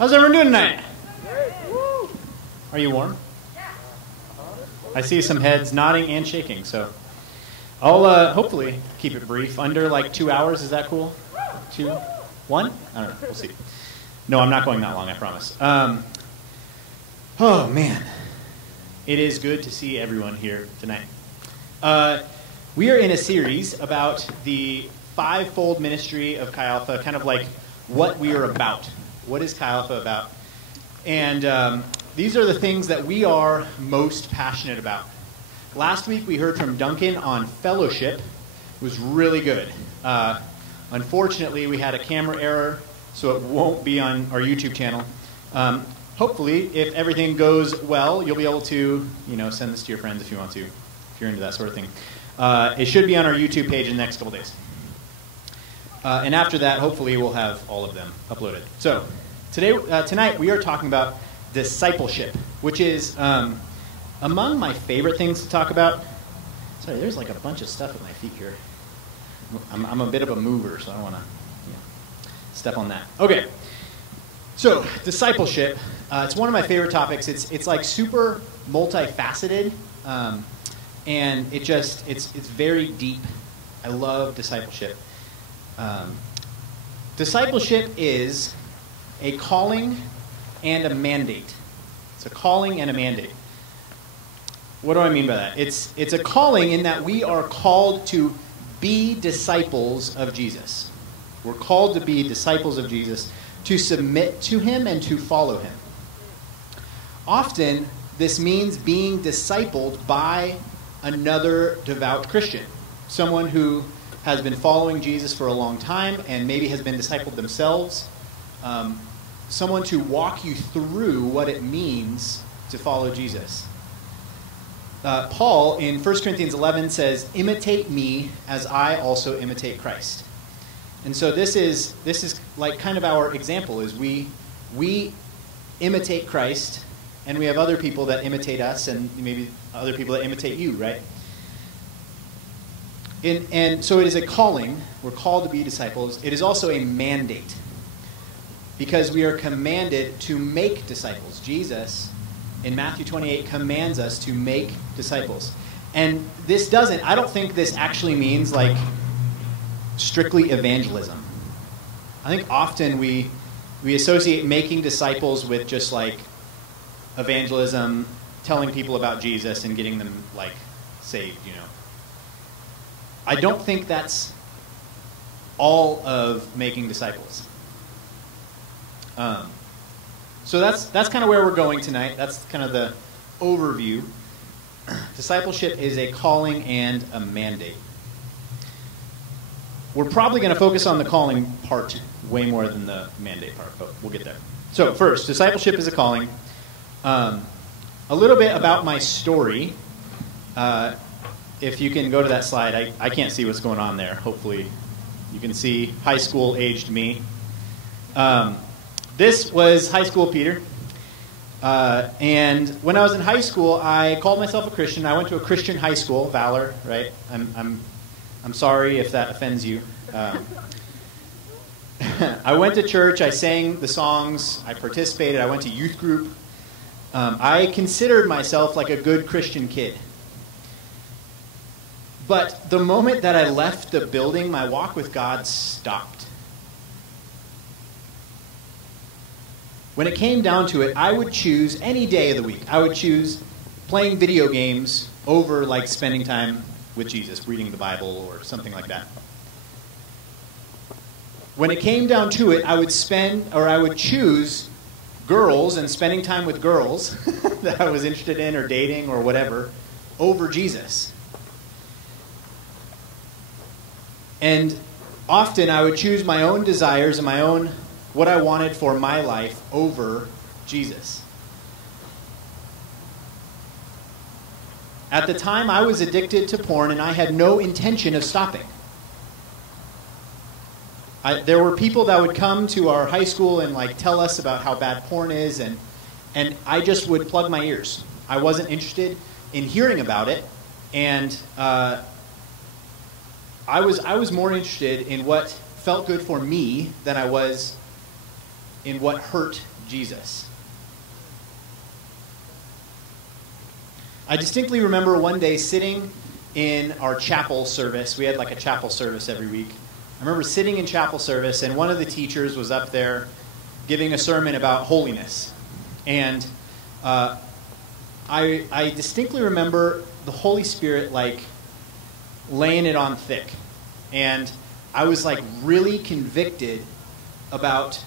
How's everyone doing tonight? Are you warm? I see some heads nodding and shaking, so I'll hopefully keep it brief. Under like 2 hours, is that cool? 2? 1? I don't know. We'll see. No, I'm not going that long, I promise. Oh, man. It is good to see everyone here tonight. We are in a series about the fivefold ministry of Chi Alpha, kind of like what we are about. What is Chi Alpha about? And these are the things that we are most passionate about. Last week we heard from Duncan on fellowship. It was really good. Unfortunately, we had a camera error, so it won't be on our YouTube channel. Hopefully, if everything goes well, you'll be able to, send this to your friends if you want to, if you're into that sort of thing. It should be on our YouTube page in the next couple days. And after that, hopefully, we'll have all of them uploaded. So tonight, we are talking about discipleship, which is among my favorite things to talk about. Sorry, there's like a bunch of stuff at my feet here. I'm a bit of a mover, so I don't want to step on that. Okay, so discipleship. It's one of my favorite topics. It's like super multifaceted, and it's very deep. I love discipleship. Discipleship is a calling and a mandate. It's a calling and a mandate. What do I mean by that? It's a calling in that we are called to be disciples of Jesus. We're called to be disciples of Jesus, to submit to him and to follow him. Often, this means being discipled by another devout Christian, someone who has been following Jesus for a long time and maybe has been discipled themselves, someone to walk you through what it means to follow Jesus. Paul in 1 Corinthians 11 says, "Imitate me as I also imitate Christ." And so this is like kind of our example, is we imitate Christ, and we have other people that imitate us, and maybe other people that imitate you, right? And so it is a calling. We're called to be disciples. It is also a mandate, because we are commanded to make disciples. Jesus, in Matthew 28, commands us to make disciples. And I don't think this actually means like strictly evangelism. I think often we associate making disciples with just like evangelism, telling people about Jesus and getting them like saved, I don't think that's all of making disciples. So that's kind of where we're going tonight. That's kind of the overview. Discipleship is a calling and a mandate. We're probably going to focus on the calling part way more than the mandate part, but we'll get there. So first, discipleship is a calling. A little bit about my story. If you can go to that slide, I can't see what's going on there. Hopefully you can see high school aged me. This was high school Peter. And when I was in high school, I called myself a Christian. I went to a Christian high school, Valor, right? I'm sorry if that offends you. I went to church. I sang the songs. I participated. I went to youth group. I considered myself like a good Christian kid. But the moment that I left the building, my walk with God stopped. When it came down to it, I would choose any day of the week. I would choose playing video games over like spending time with Jesus, reading the Bible or something like that. When it came down to it, I would choose girls and spending time with girls that I was interested in or dating or whatever over Jesus. And often I would choose my own desires and my own, what I wanted for my life over Jesus. At the time, I was addicted to porn, and I had no intention of stopping. There were people that would come to our high school and tell us about how bad porn is, and I just would plug my ears. I wasn't interested in hearing about it, and I was more interested in what felt good for me than I was in what hurt Jesus. I distinctly remember one day sitting in our chapel service. We had a chapel service every week. I remember sitting in chapel service, and one of the teachers was up there giving a sermon about holiness. And I distinctly remember the Holy Spirit laying it on thick. And I was really convicted about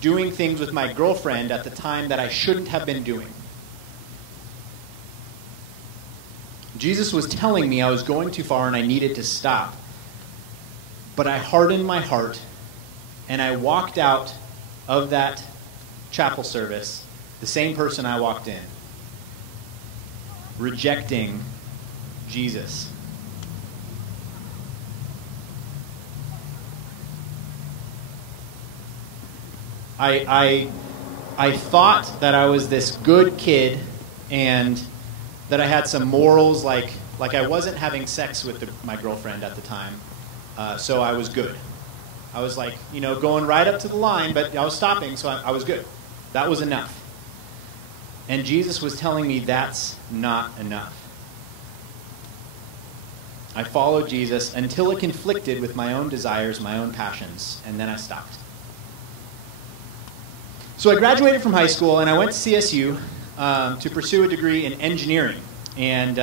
doing things with my girlfriend at the time that I shouldn't have been doing. Jesus was telling me I was going too far and I needed to stop. But I hardened my heart, and I walked out of that chapel service the same person I walked in, rejecting Jesus. I thought that I was this good kid and that I had some morals, like I wasn't having sex with my girlfriend at the time. So I was good. I was going right up to the line, but I was stopping, so I was good. That was enough. And Jesus was telling me that's not enough. I followed Jesus until it conflicted with my own desires, my own passions, and then I stopped. So I graduated from high school, and I went to CSU to pursue a degree in engineering. And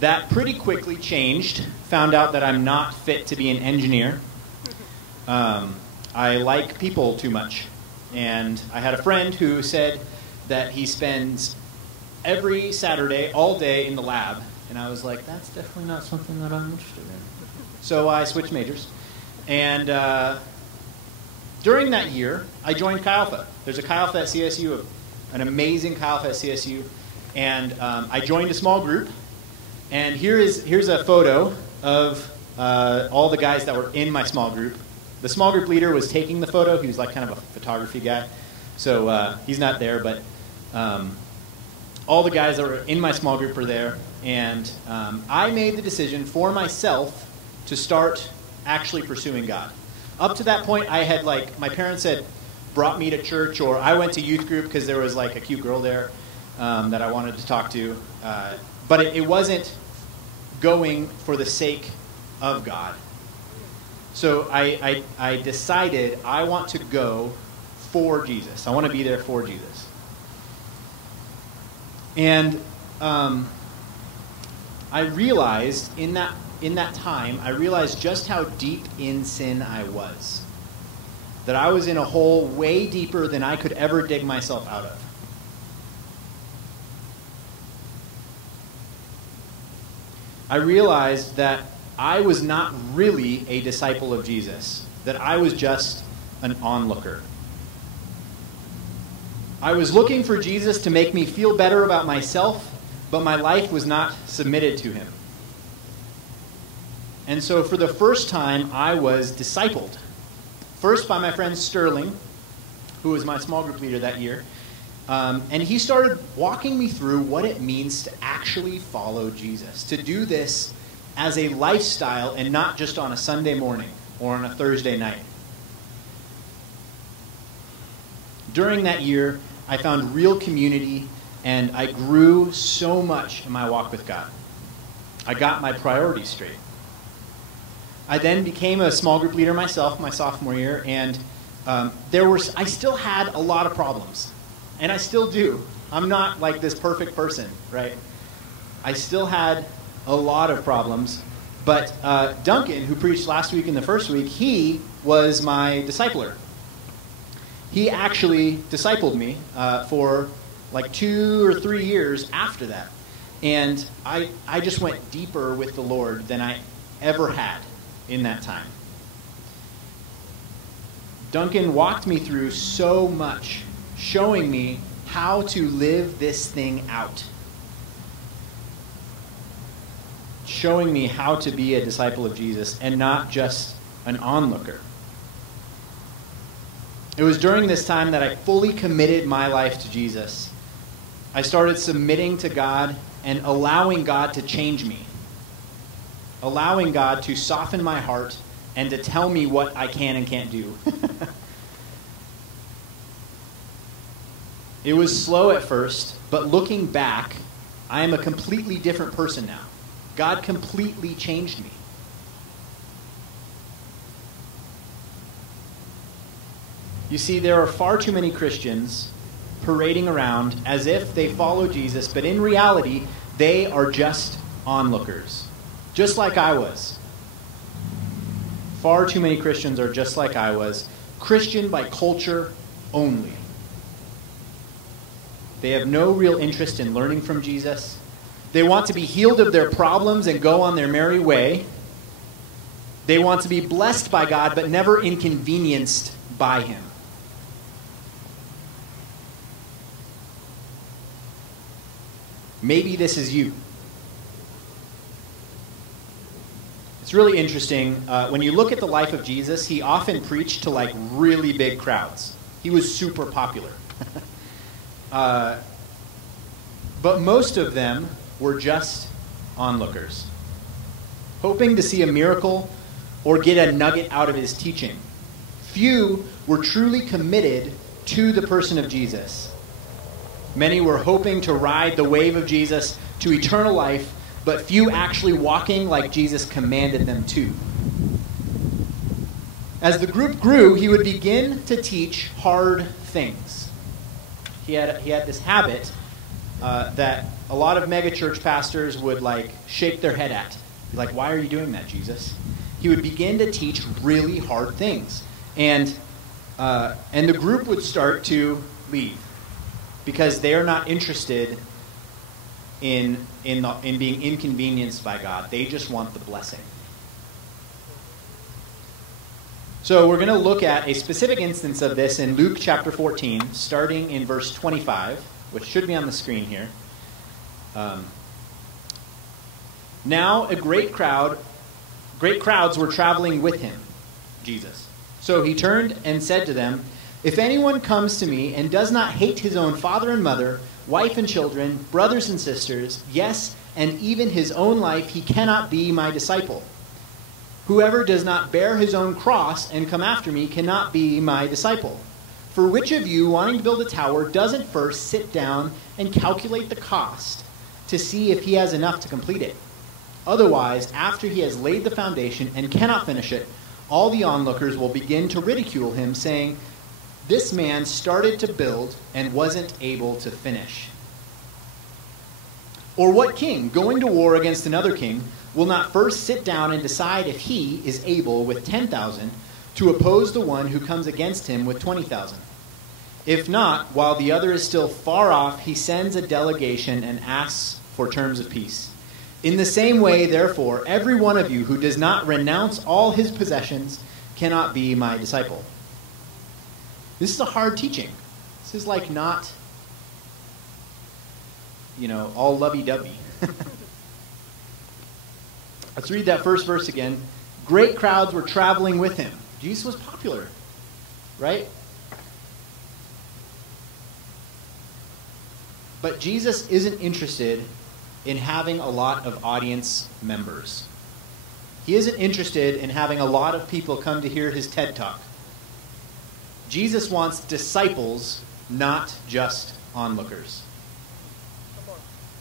that pretty quickly changed. Found out that I'm not fit to be an engineer. I like people too much. And I had a friend who said that he spends every Saturday all day in the lab. And I was like, that's definitely not something that I'm interested in. So I switched majors. And during that year, I joined Chi Alpha. There's a Chi Alpha at CSU, an amazing Chi Alpha at CSU. And I joined a small group. And here's a photo of all the guys that were in my small group. The small group leader was taking the photo. He was kind of a photography guy. So he's not there, but all the guys that were in my small group are there. And I made the decision for myself to start actually pursuing God. Up to that point, I had my parents had brought me to church, or I went to youth group because there was a cute girl there that I wanted to talk to. But it wasn't going for the sake of God. So I decided I want to go for Jesus. I want to be there for Jesus. And I realized in that time, I realized just how deep in sin I was. That I was in a hole way deeper than I could ever dig myself out of. I realized that I was not really a disciple of Jesus, that I was just an onlooker. I was looking for Jesus to make me feel better about myself, but my life was not submitted to him. And so for the first time, I was discipled. First by my friend Sterling, who was my small group leader that year. And he started walking me through what it means to actually follow Jesus, to do this as a lifestyle and not just on a Sunday morning or on a Thursday night. During that year, I found real community, and I grew so much in my walk with God. I got my priorities straight. I then became a small group leader myself my sophomore year, and I still had a lot of problems. And I still do. I'm not this perfect person, right? I still had a lot of problems. But Duncan, who preached last week and the first week, he was my discipler. He actually discipled me for 2 or 3 years after that. And I just went deeper with the Lord than I ever had. in that time. Duncan walked me through so much, showing me how to live this thing out. Showing me how to be a disciple of Jesus and not just an onlooker. It was during this time that I fully committed my life to Jesus. I started submitting to God and allowing God to change me. Allowing God to soften my heart and to tell me what I can and can't do. It was slow at first, but looking back, I am a completely different person now. God completely changed me. You see, there are far too many Christians parading around as if they follow Jesus, but in reality, they are just onlookers. Just like I was. Far too many Christians are just like I was. Christian by culture only. They have no real interest in learning from Jesus. They want to be healed of their problems and go on their merry way. They want to be blessed by God, but never inconvenienced by Him. Maybe this is you. It's really interesting. When you look at the life of Jesus, He often preached to like really big crowds. He was super popular. But most of them were just onlookers, hoping to see a miracle or get a nugget out of His teaching. Few were truly committed to the person of Jesus. Many were hoping to ride the wave of Jesus to eternal life, but few actually walking like Jesus commanded them to. As the group grew, He would begin to teach hard things. He had this habit that a lot of megachurch pastors would like shake their head at. Be like, why are you doing that, Jesus? He would begin to teach really hard things. And the group would start to leave because they are not interested in being inconvenienced by God. They just want the blessing. So we're going to look at a specific instance of this in Luke chapter 14, starting in verse 25, which should be on the screen here. Now great crowds were traveling with Him, Jesus. So He turned and said to them, "If anyone comes to me and does not hate his own father and mother, wife and children, brothers and sisters, yes, and even his own life, he cannot be my disciple. Whoever does not bear his own cross and come after me cannot be my disciple. For which of you, wanting to build a tower, doesn't first sit down and calculate the cost to see if he has enough to complete it? Otherwise, after he has laid the foundation and cannot finish it, all the onlookers will begin to ridicule him, saying, 'This man started to build and wasn't able to finish.' Or what king, going to war against another king, will not first sit down and decide if he is able with 10,000 to oppose the one who comes against him with 20,000? If not, while the other is still far off, he sends a delegation and asks for terms of peace. In the same way, therefore, every one of you who does not renounce all his possessions cannot be my disciple." This is a hard teaching. This is like not, all lovey-dovey. Let's read that first verse again. Great crowds were traveling with Him. Jesus was popular, right? But Jesus isn't interested in having a lot of audience members. He isn't interested in having a lot of people come to hear His TED Talk. Jesus wants disciples, not just onlookers.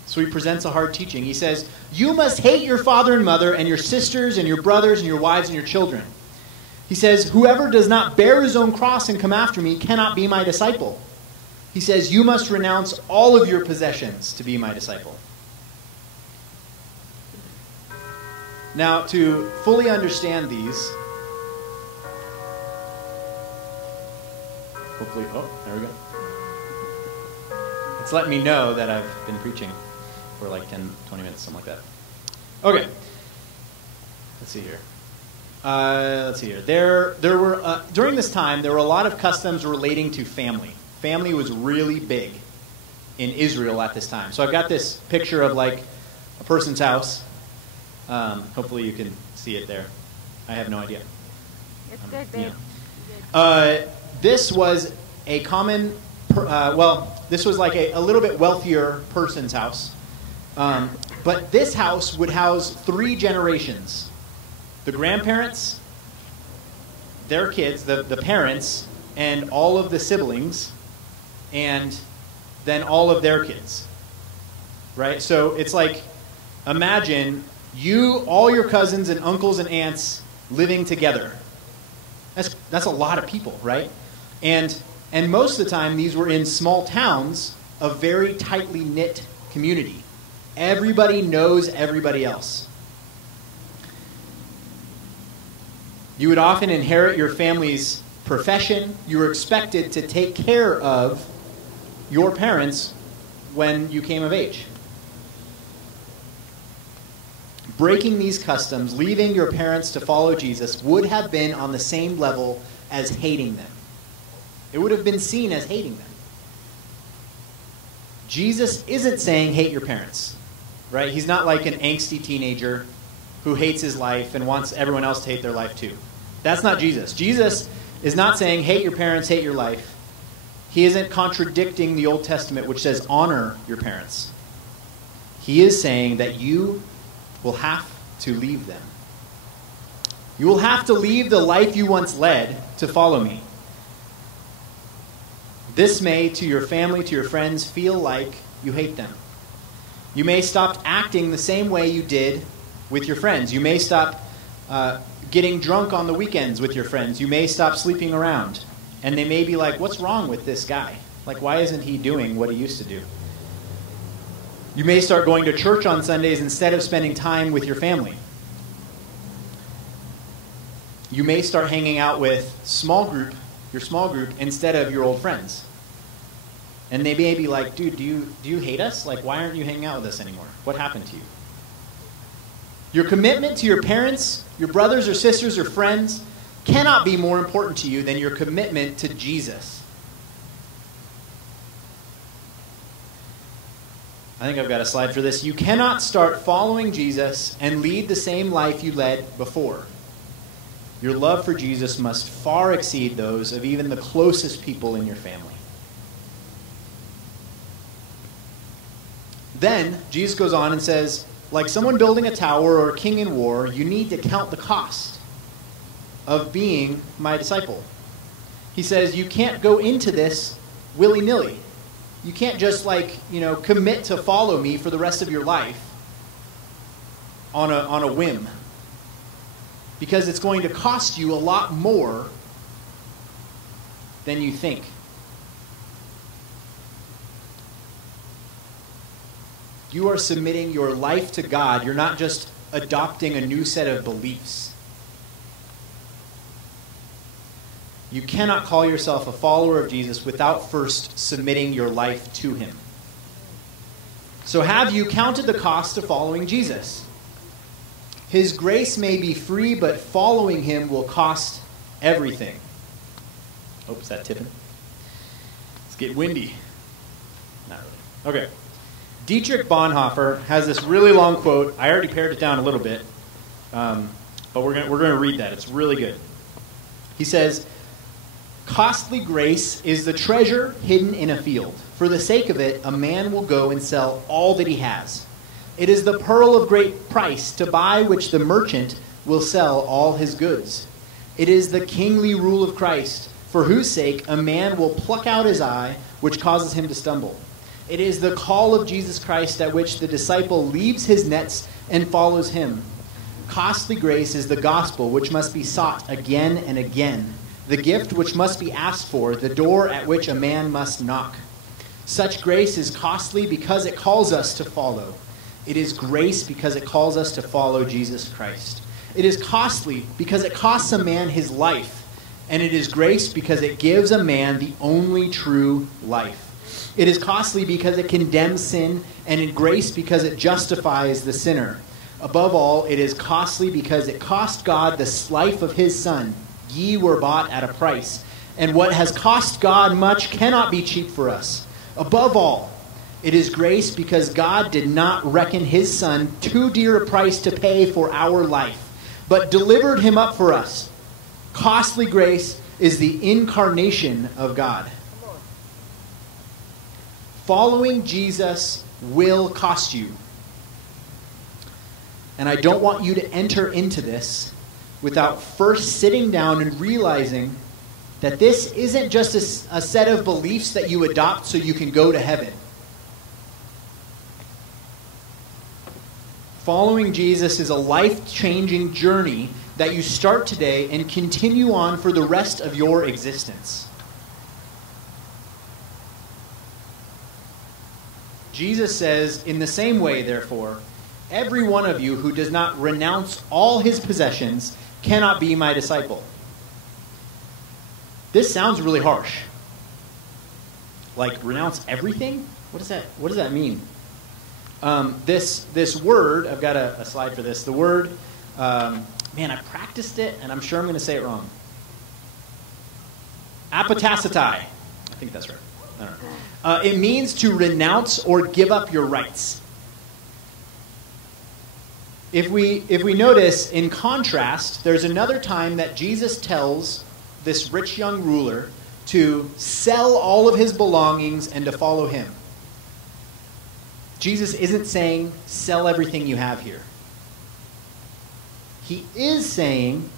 So He presents a hard teaching. He says, "You must hate your father and mother and your sisters and your brothers and your wives and your children." He says, "Whoever does not bear his own cross and come after me cannot be my disciple." He says, "You must renounce all of your possessions to be my disciple." Now, to fully understand these, hopefully, there we go. It's letting me know that I've been preaching for like 10, 20 minutes, something like that. Okay. Let's see here. let's see here. There were during this time there were a lot of customs relating to family. Family was really big in Israel at this time. So I've got this picture of like a person's house. Hopefully you can see it there. I have no idea. It's good, babe. Yeah. This was a common, this was like a little bit wealthier person's house. But this house would house 3 generations. The grandparents, their kids, the parents, and all of the siblings, and then all of their kids. Right? So it's like, imagine all your cousins and uncles and aunts living together. That's a lot of people, right? And most of the time, these were in small towns, a very tightly knit community. Everybody knows everybody else. You would often inherit your family's profession. You were expected to take care of your parents when you came of age. Breaking these customs, leaving your parents to follow Jesus, would have been on the same level as hating them. It would have been seen as hating them. Jesus isn't saying hate your parents, right? He's not like an angsty teenager who hates his life and wants everyone else to hate their life too. That's not Jesus. Jesus is not saying hate your parents, hate your life. He isn't contradicting the Old Testament, which says honor your parents. He is saying that you will have to leave them. You will have to leave the life you once led to follow me. This may, to your family, to your friends, feel like you hate them. You may stop acting the same way you did with your friends. You may stop getting drunk on the weekends with your friends. You may stop sleeping around. And they may be like, what's wrong with this guy? Like, why isn't he doing what he used to do? You may start going to church on Sundays instead of spending time with your family. You may start hanging out with your small group, instead of your old friends. And they may be like, dude, do you hate us? Like, why aren't you hanging out with us anymore? What happened to you? Your commitment to your parents, your brothers or sisters or friends cannot be more important to you than your commitment to Jesus. I think I've got a slide for this. You cannot start following Jesus and lead the same life you led before. Your love for Jesus must far exceed those of even the closest people in your family. Then, Jesus goes on and says, like someone building a tower or a king in war, you need to count the cost of being my disciple. He says, you can't go into this willy-nilly. You can't just commit to follow me for the rest of your life on a whim. Because it's going to cost you a lot more than you think. You are submitting your life to God. You're not just adopting a new set of beliefs. You cannot call yourself a follower of Jesus without first submitting your life to him. So have you counted the cost of following Jesus? His grace may be free, but following him will cost everything. Oops, is that tipping? It's getting windy. Not really. Okay. Dietrich Bonhoeffer has this really long quote. I already pared it down a little bit, but we're going to read that. It's really good. He says, costly grace is the treasure hidden in a field. For the sake of it, a man will go and sell all that he has. It is the pearl of great price, to buy which the merchant will sell all his goods. It is the kingly rule of Christ, for whose sake a man will pluck out his eye, which causes him to stumble. It is the call of Jesus Christ at which the disciple leaves his nets and follows him. Costly grace is the gospel which must be sought again and again, the gift which must be asked for, the door at which a man must knock. Such grace is costly because it calls us to follow. It is grace because it calls us to follow Jesus Christ. It is costly because it costs a man his life, and it is grace because it gives a man the only true life. It is costly because it condemns sin, and in grace because it justifies the sinner. Above all, it is costly because it cost God the life of his Son. Ye were bought at a price. And what has cost God much cannot be cheap for us. Above all, it is grace because God did not reckon his Son too dear a price to pay for our life, but delivered him up for us. Costly grace is the incarnation of God. Following Jesus will cost you. And I don't want you to enter into this without first sitting down and realizing that this isn't just a set of beliefs that you adopt so you can go to heaven. Following Jesus is a life-changing journey that you start today and continue on for the rest of your existence. Jesus says, in the same way, therefore, every one of you who does not renounce all his possessions cannot be my disciple. This sounds really harsh. Like, renounce everything? What does that mean? This word, I've got a slide for this. The word, I practiced it, and I'm sure I'm going to say it wrong. Appetati. I think that's right. I don't know. It means to renounce or give up your rights. If we notice, in contrast, there's another time that Jesus tells this rich young ruler to sell all of his belongings and to follow him. Jesus isn't saying, sell everything you have here. He is saying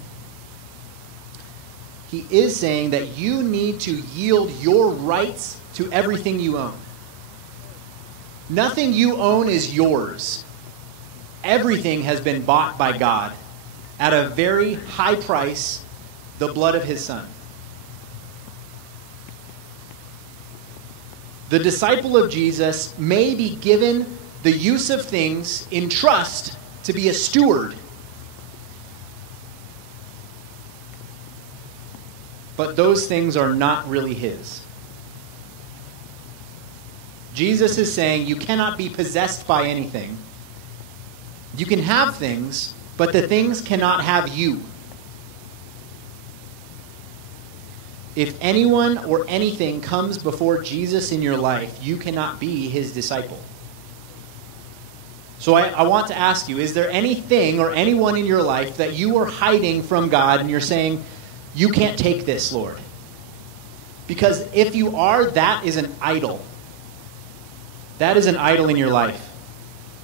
that you need to yield your rights to everything you own. Nothing you own is yours. Everything has been bought by God at a very high price, the blood of his Son. The disciple of Jesus may be given the use of things in trust to be a steward. But those things are not really his. Jesus is saying you cannot be possessed by anything. You can have things, but the things cannot have you. If anyone or anything comes before Jesus in your life, you cannot be his disciple. So I want to ask you, is there anything or anyone in your life that you are hiding from God and you're saying, you can't take this, Lord? Because if you are, that is an idol. That is an idol in your life.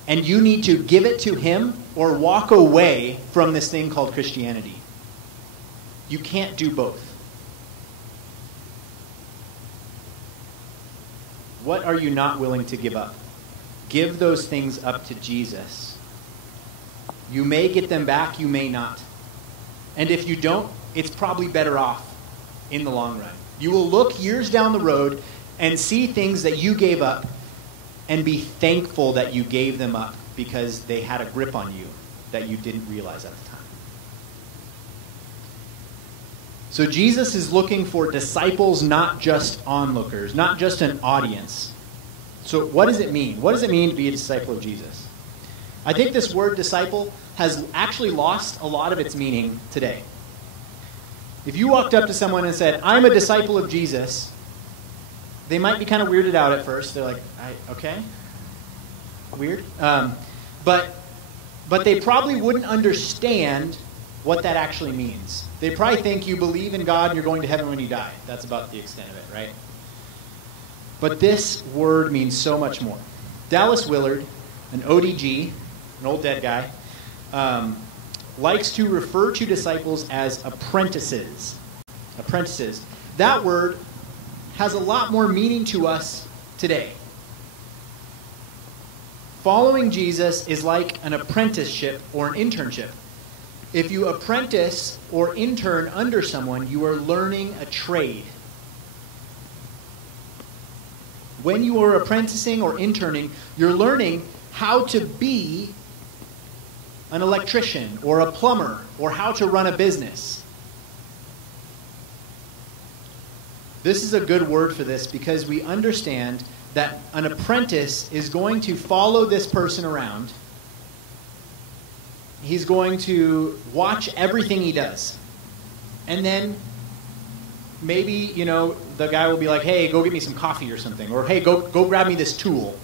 And you need to give it to him or walk away from this thing called Christianity. You can't do both. What are you not willing to give up? Give those things up to Jesus. You may get them back, you may not. And if you don't, it's probably better off in the long run. You will look years down the road and see things that you gave up and be thankful that you gave them up because they had a grip on you that you didn't realize at the time. So Jesus is looking for disciples, not just onlookers, not just an audience. So what does it mean? What does it mean to be a disciple of Jesus? I think this word disciple has actually lost a lot of its meaning today. If you walked up to someone and said, I'm a disciple of Jesus, they might be kind of weirded out at first. They're like, okay, weird. But they probably wouldn't understand what that actually means. They probably think you believe in God and you're going to heaven when you die. That's about the extent of it, right? But this word means so much more. Dallas Willard, an ODG, an old dead guy, likes to refer to disciples as apprentices. Apprentices. That word has a lot more meaning to us today. Following Jesus is like an apprenticeship or an internship. If you apprentice or intern under someone, you are learning a trade. When you are apprenticing or interning, you're learning how to be an electrician or a plumber or how to run a business. This is a good word for this because we understand that an apprentice is going to follow this person around he's going to watch everything he does. And then maybe, the guy will be like, hey, go get me some coffee or something. Or, hey, go grab me this tool,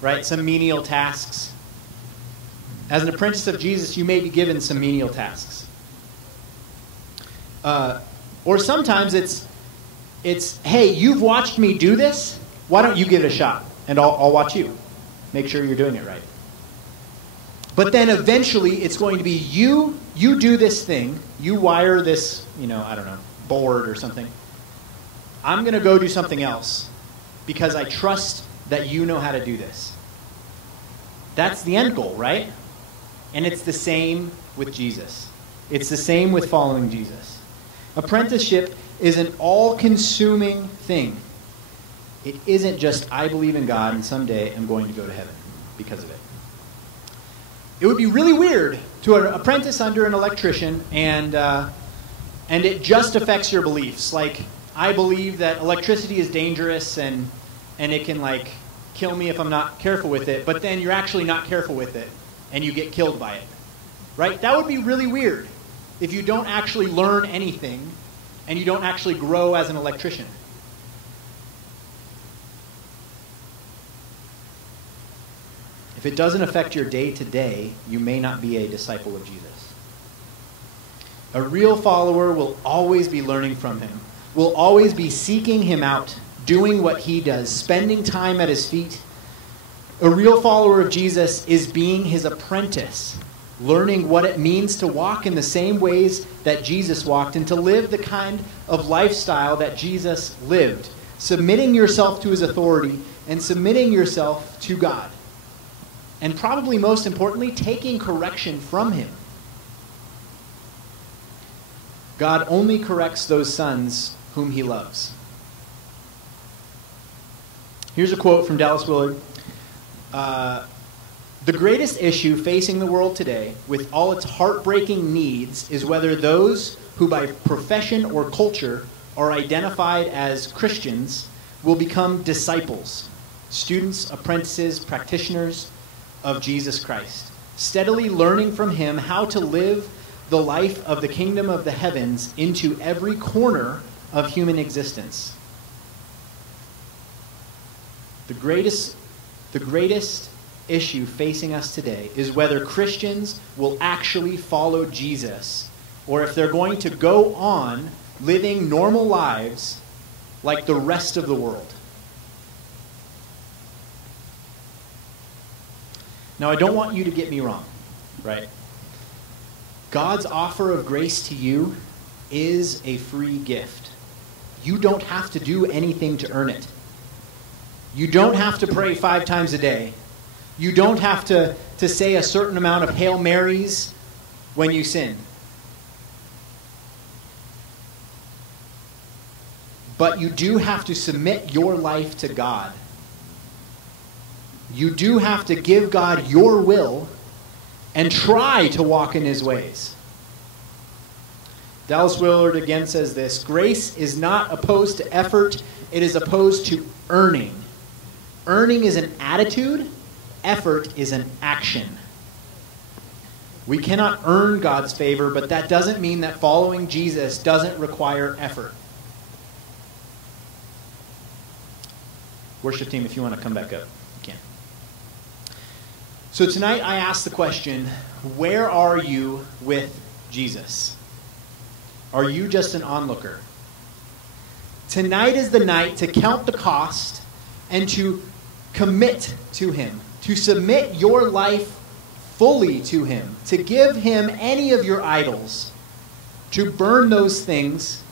right? Some menial tasks. As an apprentice of Jesus, you may be given some menial tasks. Or sometimes it's, hey, you've watched me do this. Why don't you give it a shot? And I'll watch you. Make sure you're doing it right. But then eventually it's going to be you do this thing. You wire this, board or something. I'm going to go do something else because I trust that you know how to do this. That's the end goal, right? And it's the same with Jesus. It's the same with following Jesus. Apprenticeship is an all-consuming thing. It isn't just, I believe in God and someday I'm going to go to heaven because of it. It would be really weird to an apprentice under an electrician and it just affects your beliefs. Like, I believe that electricity is dangerous and it can, kill me if I'm not careful with it, but then you're actually not careful with it and you get killed by it. Right? That would be really weird if you don't actually learn anything and you don't actually grow as an electrician. If it doesn't affect your day-to-day, you may not be a disciple of Jesus. A real follower will always be learning from him, will always be seeking him out, doing what he does, spending time at his feet. A real follower of Jesus is being his apprentice, learning what it means to walk in the same ways that Jesus walked and to live the kind of lifestyle that Jesus lived, submitting yourself to his authority and submitting yourself to God. And probably most importantly, taking correction from him. God only corrects those sons whom he loves. Here's a quote from Dallas Willard. The greatest issue facing the world today, with all its heartbreaking needs, is whether those who by profession or culture are identified as Christians will become disciples, students, apprentices, practitioners of Jesus Christ, steadily learning from him how to live the life of the kingdom of the heavens into every corner of human existence. The greatest issue facing us today is whether Christians will actually follow Jesus or if they're going to go on living normal lives like the rest of the world. Now, I don't want you to get me wrong, right? God's offer of grace to you is a free gift. You don't have to do anything to earn it. You don't have to pray 5 times a day. You don't have to say a certain amount of Hail Marys when you sin. But you do have to submit your life to God. You do have to give God your will and try to walk in his ways. Dallas Willard again says this: grace is not opposed to effort, it is opposed to earning. Earning is an attitude, effort is an action. We cannot earn God's favor, but that doesn't mean that following Jesus doesn't require effort. Worship team, if you want to come back up, you can. So tonight I ask the question, where are you with Jesus? Are you just an onlooker? Tonight is the night to count the cost and to commit to him, to submit your life fully to him, to give him any of your idols, to burn those things,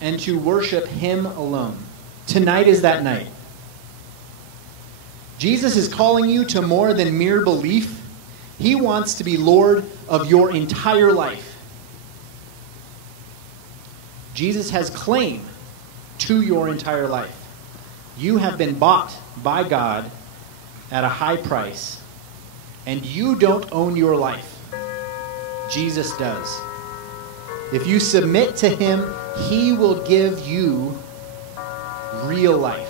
and to worship him alone. Tonight is that night. Jesus is calling you to more than mere belief. He wants to be Lord of your entire life. Jesus has claim to your entire life. You have been bought by God at a high price, and you don't own your life. Jesus does. If you submit to him, he will give you real life.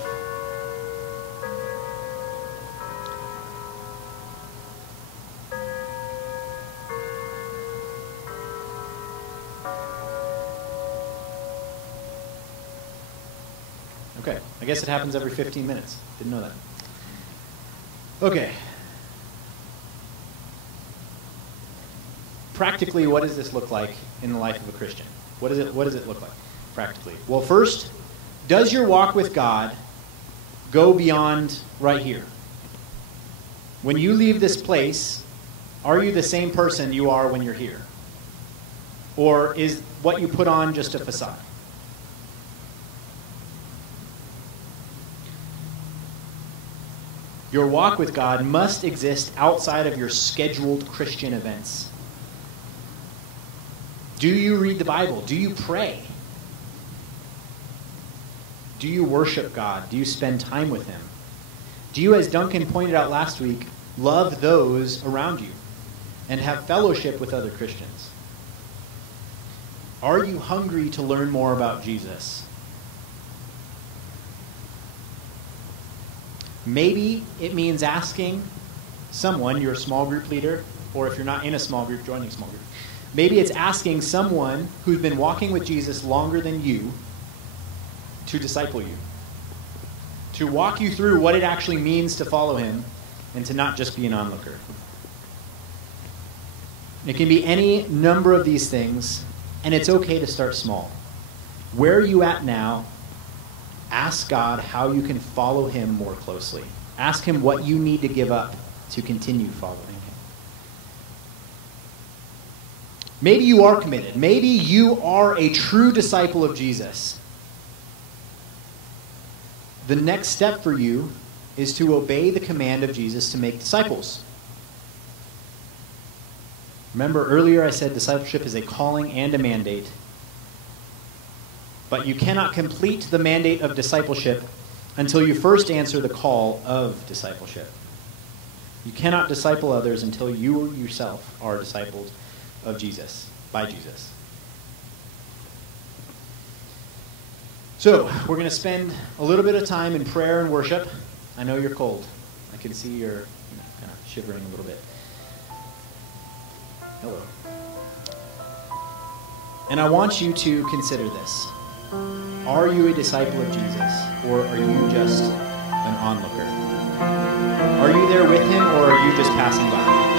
Okay, I guess it happens every 15 minutes. Didn't know that. Okay. Practically, what does this look like in the life of a Christian? What does it look like practically? Well, first, does your walk with God go beyond right here? When you leave this place, are you the same person you are when you're here? Or is what you put on just a facade? Your walk with God must exist outside of your scheduled Christian events. Do you read the Bible? Do you pray? Do you worship God? Do you spend time with Him? Do you, as Duncan pointed out last week, love those around you and have fellowship with other Christians? Are you hungry to learn more about Jesus? Maybe it means asking someone, you're a small group leader, or if you're not in a small group, joining a small group. Maybe it's asking someone who's been walking with Jesus longer than you to disciple you, to walk you through what it actually means to follow Him and to not just be an onlooker. It can be any number of these things, and it's okay to start small. Where are you at now? Ask God how you can follow Him more closely. Ask Him what you need to give up to continue following Him. Maybe you are committed. Maybe you are a true disciple of Jesus. The next step for you is to obey the command of Jesus to make disciples. Remember earlier I said discipleship is a calling and a mandate. But you cannot complete the mandate of discipleship until you first answer the call of discipleship. You cannot disciple others until you yourself are discipled of Jesus, by Jesus. So, we're going to spend a little bit of time in prayer and worship. I know you're cold. I can see you're kind of shivering a little bit. Hello. And I want you to consider this. Are you a disciple of Jesus, or are you just an onlooker? Are you there with Him, or are you just passing by?